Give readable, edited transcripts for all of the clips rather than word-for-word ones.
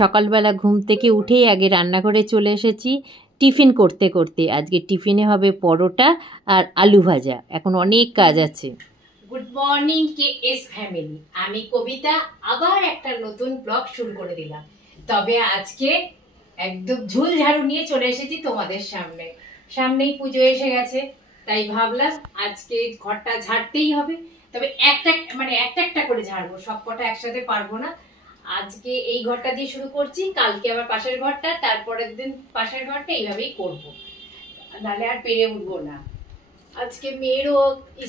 সকালবেলা ঘুম থেকে উঠেই আগে রান্নাঘরে চলে এসেছি টিফিন করতে করতে। আজকে টিফিনে হবে পরোটা আর আলু ভাজা। এখন অনেক কাজ আছে। গুড মর্নিং KS ফ্যামিলি, আমি কবিতা আবার একটা নতুন ব্লগ শুরু করে দিলাম। তবে আজকে একদম ঝুল ঝাড়ু নিয়ে চলে এসেছি তোমাদের সামনে। সামনেই পুজো এসে গেছে, তাই ভাবলাম আজকে ঘরটা ঝাড়তেই হবে। তবে একটা একটা করে ঝাড়বো, সব কটা একসাথে পারবো না। আজকে এই ঘরটা দিয়ে শুরু করছি, কালকে আবার পাশের ঘরটা, তারপরের দিন পাশের ঘরটা, এইভাবেই করব, নাহলে আর পেরে উঠবো না। আজকে মেয়েরও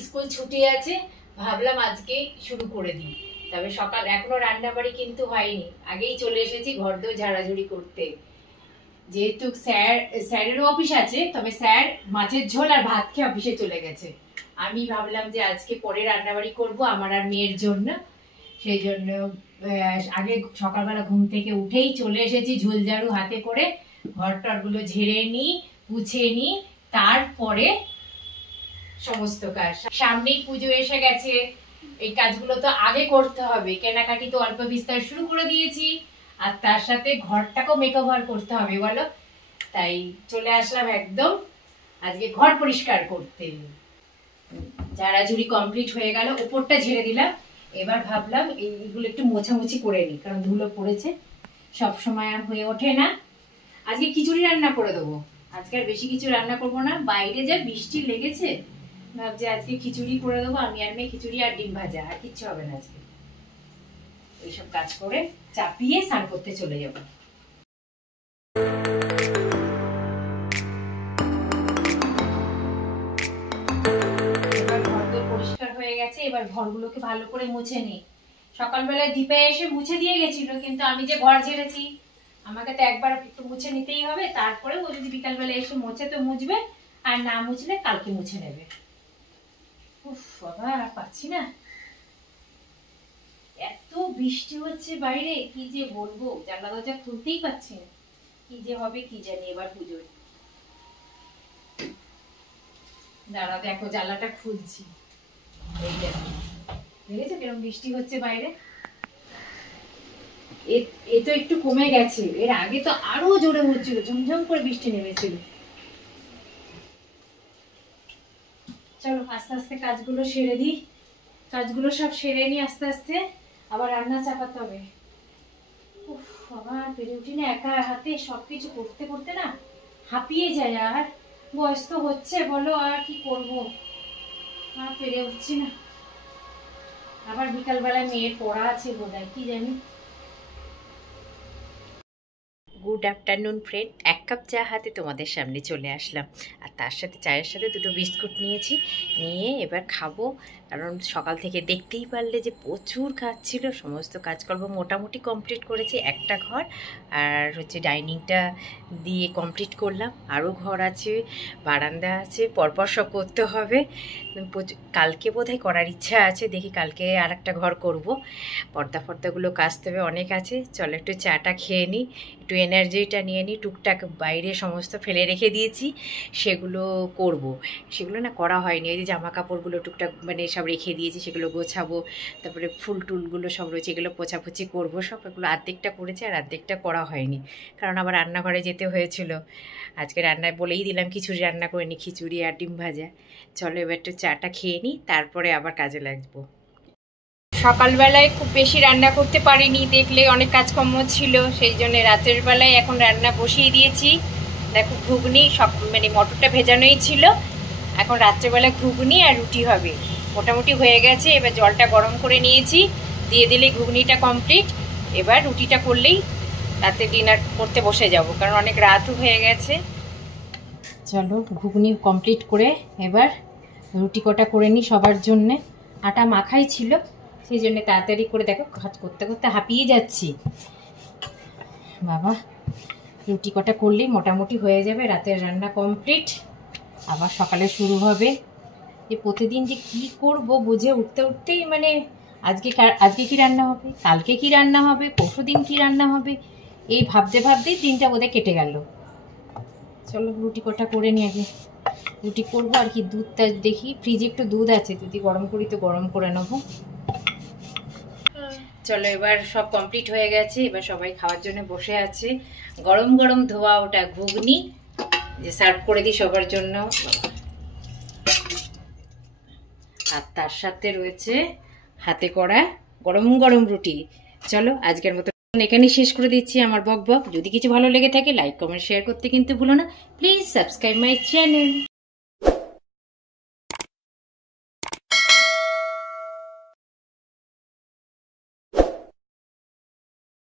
স্কুল ছুটি আছে, ভাবলাম আজকে শুরু করে দিই। তবে সকাল এখনো রান্না বাড়ি কিন্তু হয়নি, আগেই চলে এসেছি ঘর দোর ঝাড়াঝুড়ি করতে। যেহেতু স্যারেরও অফিস আছে, তবে স্যার মাছের ঝোল আর ভাত খেয়ে অফিসে চলে গেছে। আমি ভাবলাম যে আজকে পরে রান্নাবাড়ি করব আমার আর মেয়ের জন্য। সেই জন্য আগে সকালবেলা ঘুম থেকে উঠেই চলে এসেছি ঝোল ঝাড়ু হাতে করে, ঘর টরগুলো ঝেড়ে নিই, মুছে নিই, তারপরে সমস্ত কাজ। সামনেই পুজো এসে গেছে, এই কাজগুলো তো আগে করতে হবে। কেনাকাটি তো অল্প বিস্তার শুরু করে দিয়েছি, আর তার সাথে ঘরটাকেও মেকওভার করতে হবে বলো। তাই চলে আসলাম একদম আজকে ঘর পরিষ্কার করতে। ঝাড়াঝুড়ি কমপ্লিট হয়ে গেল, উপরটা ঝেড়ে দিলাম। এবার ভাবলাম এইগুলো একটু মোছামুছি করে নিই, কারণ ধুলো পড়েছে, সব সময় আর হয়ে ওঠে না। আজকে খিচুড়ি রান্না করে দেবো। আজকে আর বেশি কিছু রান্না করবো না, বাইরে যা বৃষ্টি লেগেছে, ভাবছি আজকে খিচুড়ি করে দেবো। আমি আর মেয়ে খিচুড়ি আর ডিম ভাজা, আর কিচ্ছু হবে না আজকে। এইসব কাজ করে চাপিয়ে স্নান করতে চলে যাবো। এবার ঘরগুলোকে ভালো করে মুছে নি। সকালবেলায় দীপে এসে মুছে দিয়ে গেছিল, কিন্তু আমি যে ঘর ঝেড়েছি, আমাকে তো একবার একটু মুছে নিতেই হবে। তারপরে ও যদি বিকালবেলা এসে মুছে তো মুছবে, আর না মুছলে কালকে মুছে নেবে। উফ বাবা, পাচ্ছি না, এত বৃষ্টি হচ্ছে বাইরে, কি যে বলবো। জানলা দরজা খুলতেই পাচ্ছি না, কি যে হবে কি জানি এবার পুজোয়। দাঁড়া, দেখো জানলাটা খুলছি। দেখেছো কিরকম বৃষ্টি হচ্ছে বাইরে? এ তো একটু কমে গেছে, এর আগে তো আরো জোরে হচ্ছিল, ঝমঝম করে বৃষ্টি নেমেছিল। চলো আস্তে আস্তে কাজগুলো সেরে দিই। কাজগুলো সব সেরে নি আস্তে আস্তে, আবার রান্না চাপাতে হবে। উফ বাবা, পেরে উঠি না, একা হাতে সবকিছু করতে করতে না হাঁপিয়ে যায়। আর বয়স তো হচ্ছে বলো, আর কি করবো, আর পেরে উঠছি না। আবার বিকালবেলায় মেয়ের পড়া আছে বোধহয়, কি জানি। গুড আফটারনুন ফ্রেন্ড, এক কাপ চা হাতে তোমাদের সামনে চলে আসলাম। আর তার সাথে চায়ের সাথে দুটো বিস্কুট নিয়েছি, নিয়ে এবার খাবো। কারণ সকাল থেকে দেখতেই পারলে যে প্রচুর কাজ ছিল, সমস্ত কাজকর্ম মোটামুটি কমপ্লিট করেছি। একটা ঘর আর হচ্ছে ডাইনিংটা দিয়ে কমপ্লিট করলাম, আরও ঘর আছে, বারান্দা আছে, পরপর সব করতে হবে। কালকে বোধহয় করার ইচ্ছা আছে, দেখি কালকে আর একটা ঘর করব। পর্দাগুলো কাচতে হবে, অনেক আছে। চলো একটু চাটা খেয়ে নিই, একটু এনার্জিটা নিয়ে নিই। টুকটাক বাইরে সমস্ত ফেলে রেখে দিয়েছি, সেগুলো করব। সেগুলো না করা হয়নি, ওই যে জামা কাপড়গুলো টুকটাক সব রেখে দিয়েছি, সেগুলো গোছাবো। তারপরে ফুল টুলগুলো সব রয়েছে, এগুলো পোছাপুছি করবো। সব এগুলো অর্ধেকটা করেছি, আর অর্ধেকটা করা হয়নি, কারণ আবার রান্নাঘরে যেতে হয়েছিল। আজকে রান্নায় বলেই দিলাম খিচুড়ি রান্না করে নিই, খিচুড়ি আর ডিম ভাজা। চলো এবার একটু চাটা খেয়ে নিই, তারপরে আবার কাজে লাগবো। সকালবেলায় খুব বেশি রান্না করতে পারিনি, দেখলে অনেক কাজকর্ম ছিল, সেই জন্য রাতের বেলায় এখন রান্না বসিয়ে দিয়েছি। দেখো ঘুগনি, সব মটরটা ভেজানোই ছিল, এখন রাত্রেবেলায় ঘুগনি আর রুটি হবে। মোটামুটি হয়ে গেছে, এবার জলটা গরম করে নিয়েছি, দিয়ে দিলেই ঘুগনিটা কমপ্লিট। এবার রুটিটা করলেই রাতে ডিনার করতে বসে যাব, কারণ অনেক রাতও হয়ে গেছে। চলো ঘুগনি কমপ্লিট করে এবার রুটি কটা করে নিই সবার জন্যে। আটা মাখাই ছিল, সেই জন্য তাড়াতাড়ি করে, দেখো কাজ করতে করতে হাঁপিয়ে যাচ্ছি বাবা। রুটি কটা করলেই মোটামুটি হয়ে যাবে, রাতের রান্না কমপ্লিট। আবার সকালে শুরু হবে। যে প্রতিদিন যে কি করব বুঝে উঠতেই আজকে কি রান্না হবে, কালকে কি রান্না হবে, পরশুদিন কি রান্না হবে, এই ভাবতেই দিনটা বোধহয় কেটে গেল। চলো রুটি কটা করে নিই আগে। রুটি করবো আর কি, দুধটা দেখি ফ্রিজে একটু দুধ আছে, যদি গরম করি তো গরম করে নেবো। চলো এবার সব কমপ্লিট হয়ে গেছে, এবার সবাই খাওয়ার জন্য বসে আছে। গরম গরম ধোয়া ওটা ঘুগনি যে সার্ভ করে দিই সবার জন্য, আর তার সাথে রয়েছে হাতে করা গরম গরম রুটি। চলো আজকের মতো এখানেই শেষ করে দিচ্ছি আমার বক বক। যদি কিছু ভালো লেগে থাকে লাইক কমেন্ট শেয়ার করতে কিন্তু ভুলো না। Please subscribe my channel.